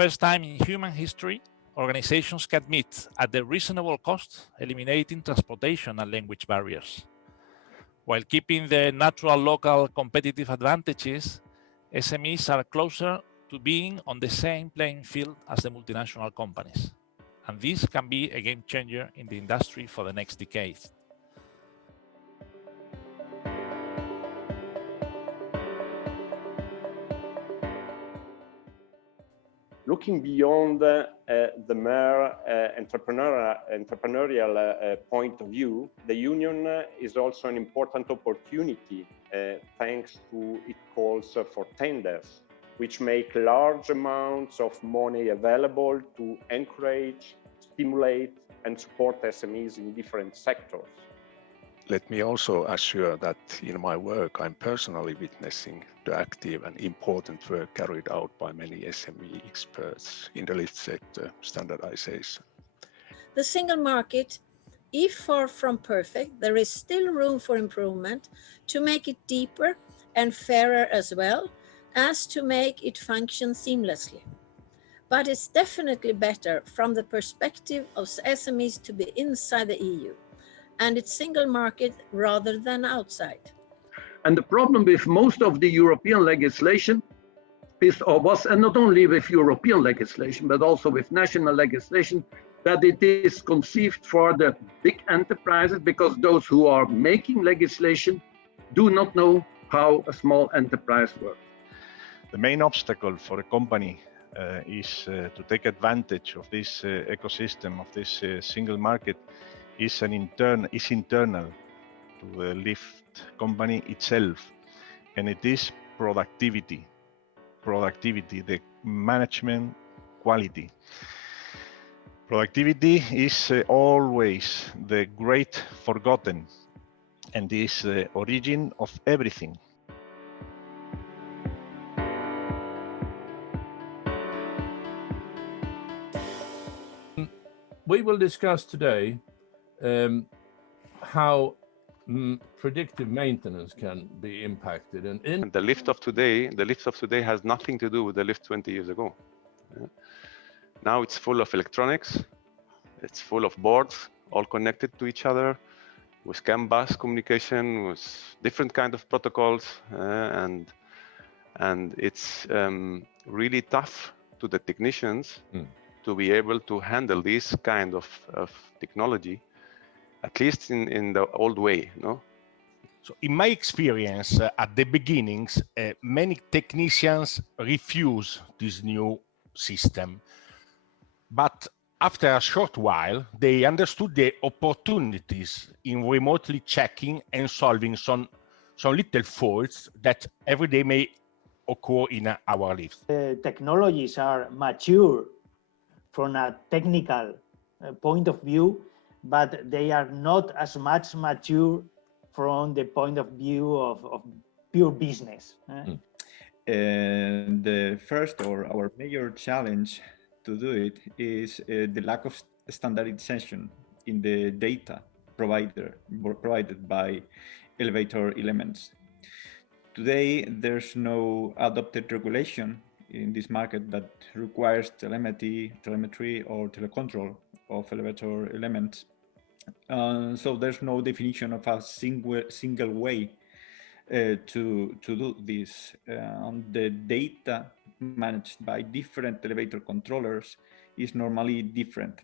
first time in human history, organizations can meet at a reasonable cost, eliminating transportation and language barriers. While keeping the natural local competitive advantages, SMEs are closer to being on the same playing field as the multinational companies. And this can be a game changer in the industry for the next decade. Looking beyond the mere entrepreneurial point of view, the union is also an important opportunity thanks to its calls for tenders, which make large amounts of money available to encourage, stimulate, and support SMEs in different sectors. Let me also assure that in my work, I'm personally witnessing the active and important work carried out by many SME experts in the lift sector standardization. The single market, if far from perfect, there is still room for improvement to make it deeper and fairer as well as to make it function seamlessly. But it's definitely better from the perspective of SMEs to be inside the EU and its single market rather than outside. And the problem with most of the European legislation was, and not only with European legislation, but also with national legislation, that it is conceived for the big enterprises, because those who are making legislation do not know how a small enterprise works. The main obstacle for a company is to take advantage of this ecosystem, of this single market, is internal to the lift company itself, and it is productivity, the management quality. Productivity is always the great forgotten, and is the origin of everything. We will discuss today how predictive maintenance can be impacted. And the lift of today has nothing to do with the lift 20 years ago. Now it's full of electronics, it's full of boards, all connected to each other, with CAN bus communication, with different kind of protocols, and it's really tough to the technicians to be able to handle this kind of technology, at least in the old way, no? So in my experience, at the beginnings, many technicians refuse this new system. But after a short while, they understood the opportunities in remotely checking and solving some little faults that every day may occur in our lives. Technologies are mature from a technical point of view, but they are not as much mature from the point of view of pure business. And the first, or our major challenge to do it, is the lack of standardization in the data provided by elevator elements. Today, there's no adopted regulation in this market that requires telemetry or telecontrol of elevator elements. So there's no definition of a single way to do this. The data managed by different elevator controllers is normally different.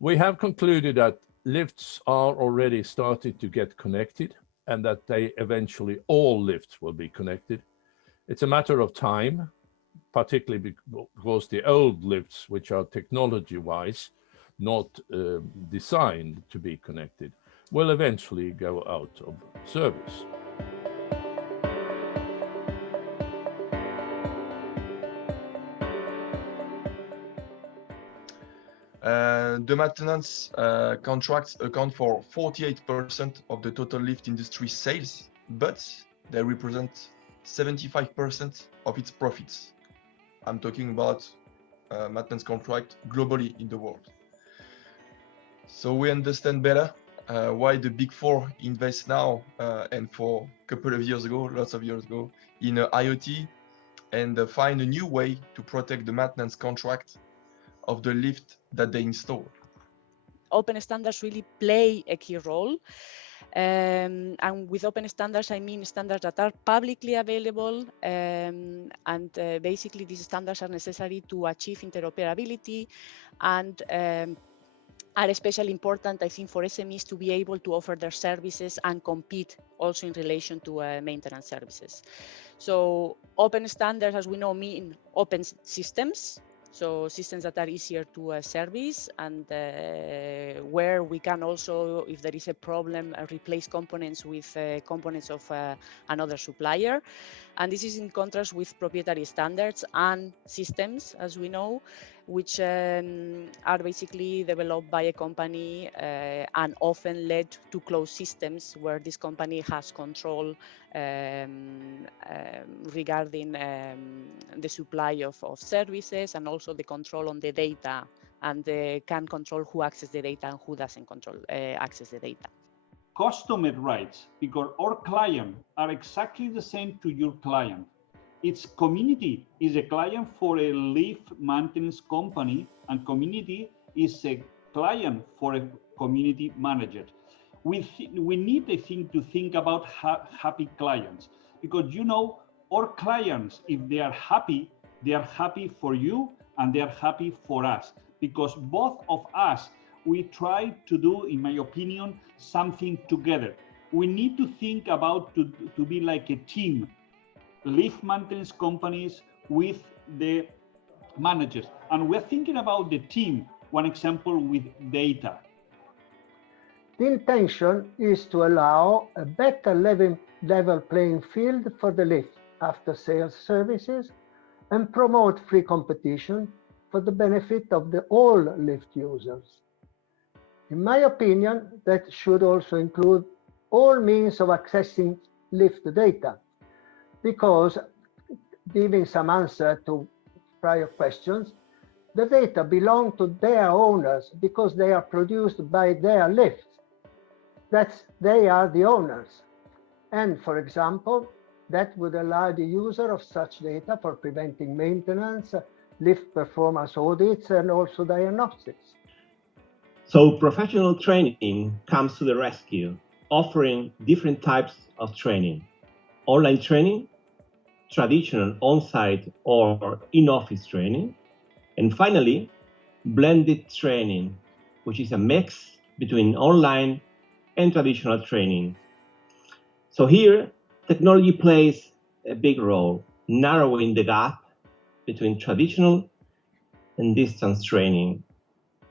We have concluded that lifts are already starting to get connected, and that eventually all lifts will be connected. It's a matter of time, particularly because the old lifts, which are technology-wise not designed to be connected, will eventually go out of service. The maintenance contracts account for 48% of the total lift industry sales, but they represent 75% of its profits. I'm talking about maintenance contract globally in the world. So we understand better why the Big Four invest now and for a couple of years ago, lots of years ago, in IoT and find a new way to protect the maintenance contract of the lift that they install. Open standards really play a key role. And with open standards, I mean standards that are publicly available, and basically these standards are necessary to achieve interoperability and are especially important, I think, for SMEs to be able to offer their services and compete also in relation to maintenance services. So open standards, as we know, mean open systems. So systems that are easier to service and where we can also, if there is a problem, replace components with components of another supplier. And this is in contrast with proprietary standards and systems, as we know, which are basically developed by a company and often led to closed systems where this company has control regarding the supply of services and also the control on the data, and can control who accesses the data and who doesn't control access the data. Customer rights, because our clients are exactly the same to your client. Its community is a client for a lift maintenance company, and community is a client for a community manager. We need, I think, to think about happy clients, because our clients, if they are happy for you and they are happy for us, because both of us, we try to do, in my opinion, something together. We need to think about to be like a team, lift maintenance companies with the managers. And we're thinking about the team, one example with data. The intention is to allow a better level playing field for the lift after sales services and promote free competition for the benefit of all lift users. In my opinion, that should also include all means of accessing lift data, because giving some answer to prior questions, the data belong to their owners because they are produced by their lifts. They are the owners. And for example, that would allow the user of such data for preventing maintenance, lift performance audits, and also diagnostics. So professional training comes to the rescue, offering different types of training: online training, traditional on-site or in-office training, and finally, blended training, which is a mix between online and traditional training. So here, technology plays a big role, narrowing the gap between traditional and distance training.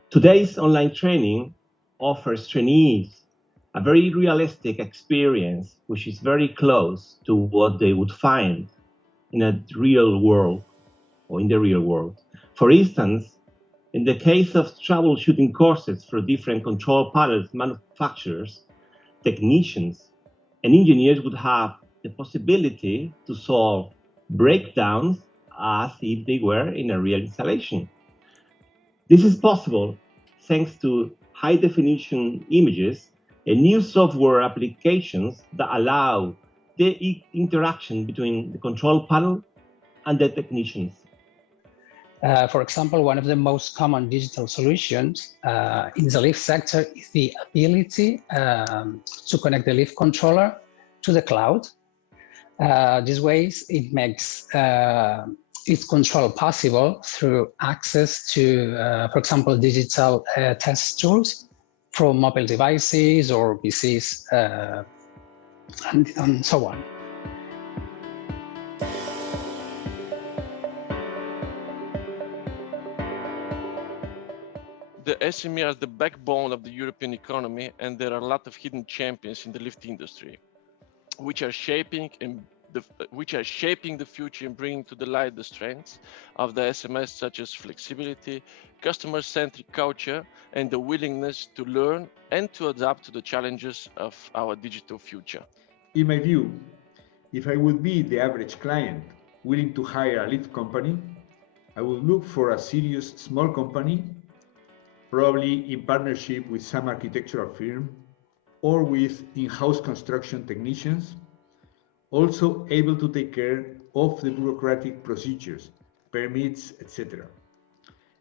Today's online training offers trainees a very realistic experience, which is very close to what they would find in a real world or in the real world. For instance, in the case of troubleshooting courses for different control panels manufacturers, technicians and engineers would have the possibility to solve breakdowns as if they were in a real installation. This is possible thanks to high-definition images and new software applications that allow the interaction between the control panel and the technicians. For example, one of the most common digital solutions in the lift sector is the ability to connect the lift controller to the cloud. This way, it makes its control possible through access to, for example, digital test tools from mobile devices or PCs, and so on. The SME are the backbone of the European economy, and there are a lot of hidden champions in the lift industry, which are shaping the future and bringing to the light the strengths of the SMS, such as flexibility, customer-centric culture, and the willingness to learn and to adapt to the challenges of our digital future. In my view, if I would be the average client willing to hire a lift company, I would look for a serious small company, probably in partnership with some architectural firm or with in-house construction technicians, also able to take care of the bureaucratic procedures, permits, etc.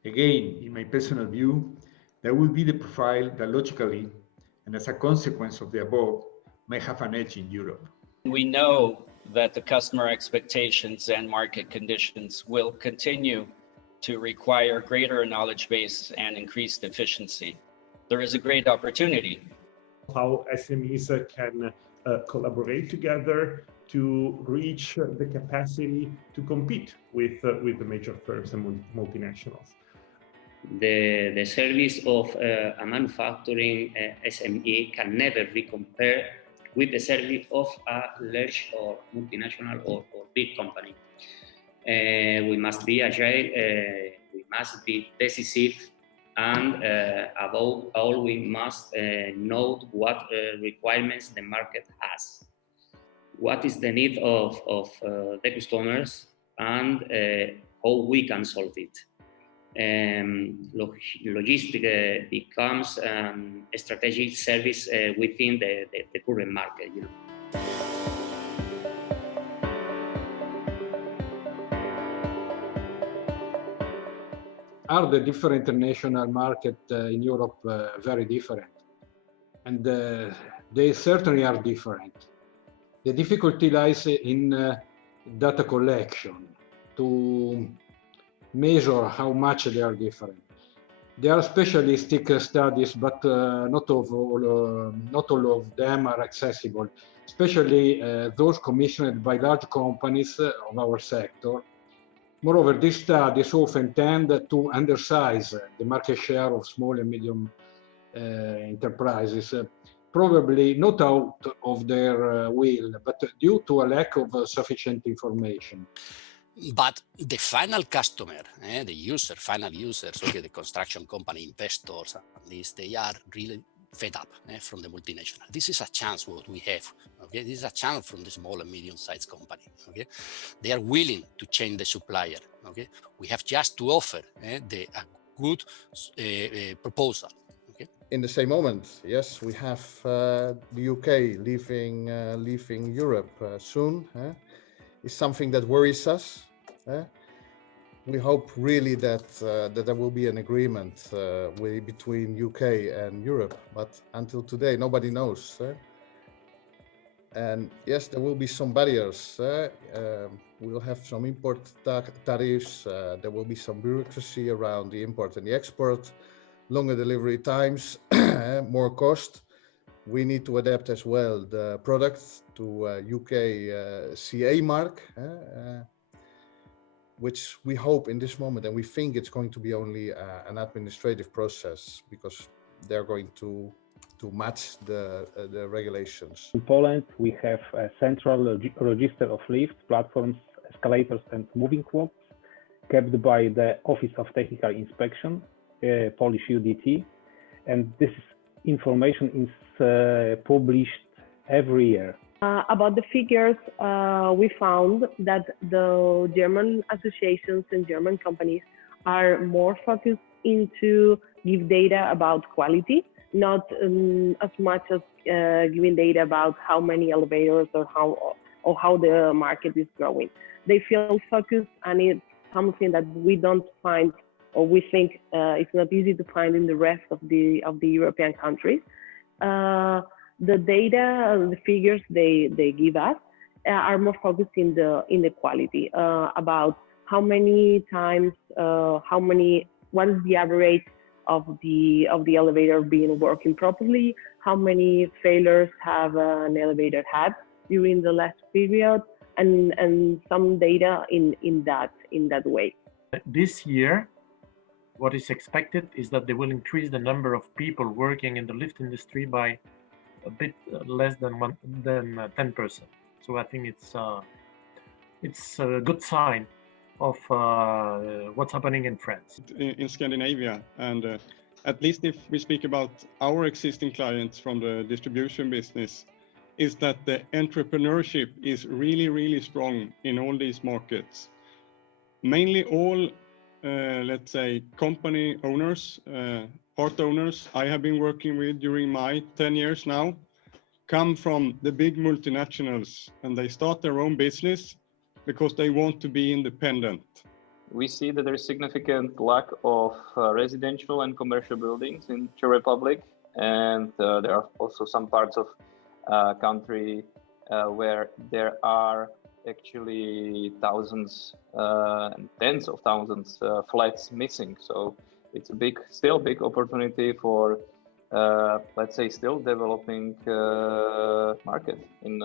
Again, in my personal view, that will be the profile that logically, and as a consequence of the above, may have an edge in Europe. We know that the customer expectations and market conditions will continue to require greater knowledge base and increased efficiency. There is a great opportunity. How SMEs can collaborate together to reach the capacity to compete with the major firms and multinationals. The service of a manufacturing SME can never be compared with the service of a large or multinational or big company. We must be agile, we must be decisive, and above all, we must know what requirements the market has. What is the need of the customers, and how we can solve it. Logistics becomes a strategic service within the current market. Are the different international markets in Europe very different? And they certainly are different. The difficulty lies in data collection to measure how much they are different. There are specialistic studies, but not all of them are accessible, especially those commissioned by large companies of our sector. Moreover, these studies often tend to undersize the market share of small and medium enterprises, probably not out of their will, but due to a lack of sufficient information. But the final customer, the user, final users, okay, the construction company, investors, at least they are really fed up from the multinational. This is a chance what we have. Okay, this is a chance from the small and medium-sized company. Okay, they are willing to change the supplier. Okay, we have just to offer a good proposal. Okay. In the same moment, yes, we have the UK leaving Europe soon. Is something that worries us. We hope really that there will be an agreement between UK and Europe, but until today, nobody knows. And yes, there will be some barriers. We'll have some import tariffs. There will be some bureaucracy around the import and the export, longer delivery times, more cost. We need to adapt as well the products to UK CA mark, which we hope in this moment, and we think it's going to be only an administrative process because they're going to match the regulations. In Poland, we have a central register of lifts, platforms, escalators, and moving walks kept by the Office of Technical Inspection, Polish UDT, and this information is published every year. About the figures, we found that the German associations and German companies are more focused into give data about quality, not as much as giving data about how many elevators or how the market is growing. They feel focused, and it's something that we don't find, or we think it's not easy to find in the rest of the European countries. The data, the figures they give us are more focused in the quality, about how many times, what is the average of the elevator being working properly, how many failures have an elevator had during the last period, and some data in that way. This year, what is expected is that they will increase the number of people working in the lift industry by a bit less than 10%. So I think it's a good sign of what's happening in France. In Scandinavia, and at least if we speak about our existing clients from the distribution business, is that the entrepreneurship is really, really strong in all these markets. Mainly all, let's say, company owners, part owners I have been working with during my 10 years now, come from the big multinationals, and they start their own business because they want to be independent. We see that there is significant lack of residential and commercial buildings in Czech Republic, and there are also some parts of country where there are actually thousands and tens of thousands flats missing. So it's a still big opportunity for, let's say, still developing market in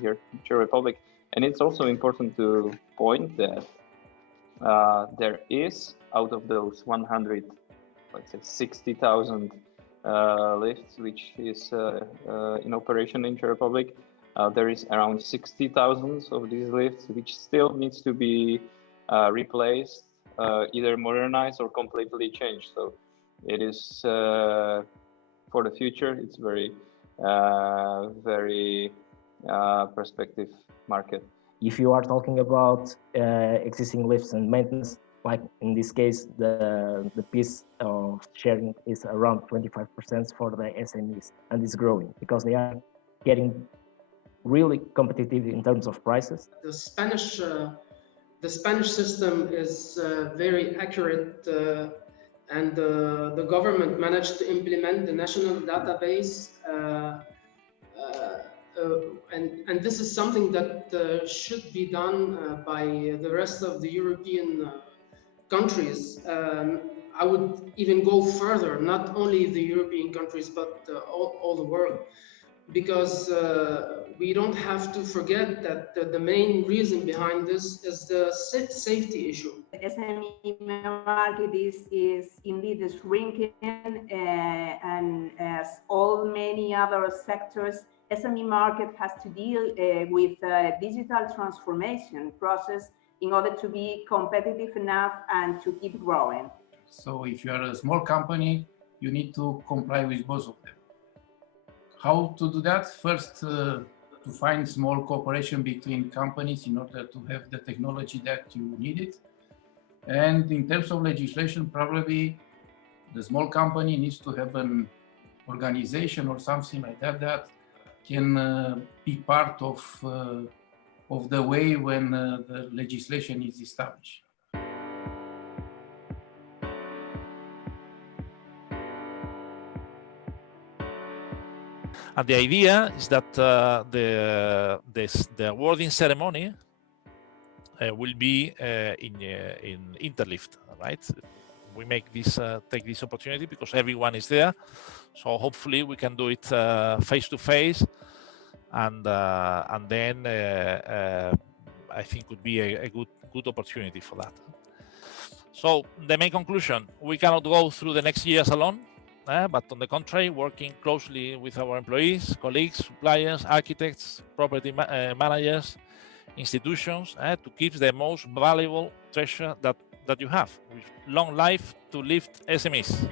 here, Czech Republic. And it's also important to point that there is, out of those 100, let's say 60,000 lifts, which is in operation in Czech Republic, there is around 60,000 of these lifts which still needs to be replaced, either modernized or completely changed. So it is for the future. It's very perspective market. If you are talking about existing lifts and maintenance, like in this case, the piece of sharing is around 25% for the SMEs, and it's growing because they are getting really competitive in terms of prices. The Spanish system is very accurate, and the government managed to implement the national database. And this is something that should be done by the rest of the European countries. I would even go further, not only the European countries, but all the world, because we don't have to forget that the main reason behind this is the safety issue. The SME market is indeed shrinking, and as all many other sectors, SME market has to deal with a digital transformation process in order to be competitive enough and to keep growing. So if you are a small company, you need to comply with both of them. How to do that? First, to find small cooperation between companies in order to have the technology that you needed. And in terms of legislation, probably the small company needs to have an organization or something like that that can be part of the way when the legislation is established. And the idea is that the awarding ceremony will be in Interlift, right? We make this take this opportunity because everyone is there, so hopefully we can do it face to face, and then I think would be a good opportunity for that. So the main conclusion: we cannot go through the next years alone. But on the contrary, working closely with our employees, colleagues, suppliers, architects, property managers, institutions, to keep the most valuable treasure that you have, with long life to lift SMEs.